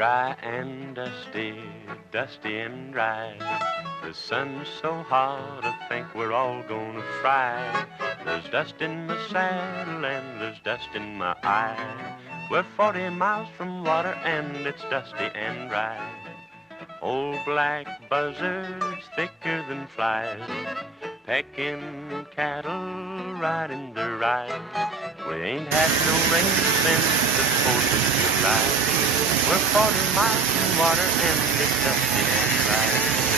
dry and dusty, dusty and dry. The sun's so hot, I think we're all gonna fry. There's dust in my saddle and there's dust in my eye. We're 40 miles from water and it's dusty and dry. Old black buzzards thicker than flies, pecking cattle right in the ride. We ain't had no rain since the 4th of July. We're 40 miles from water and it's dusty and dry.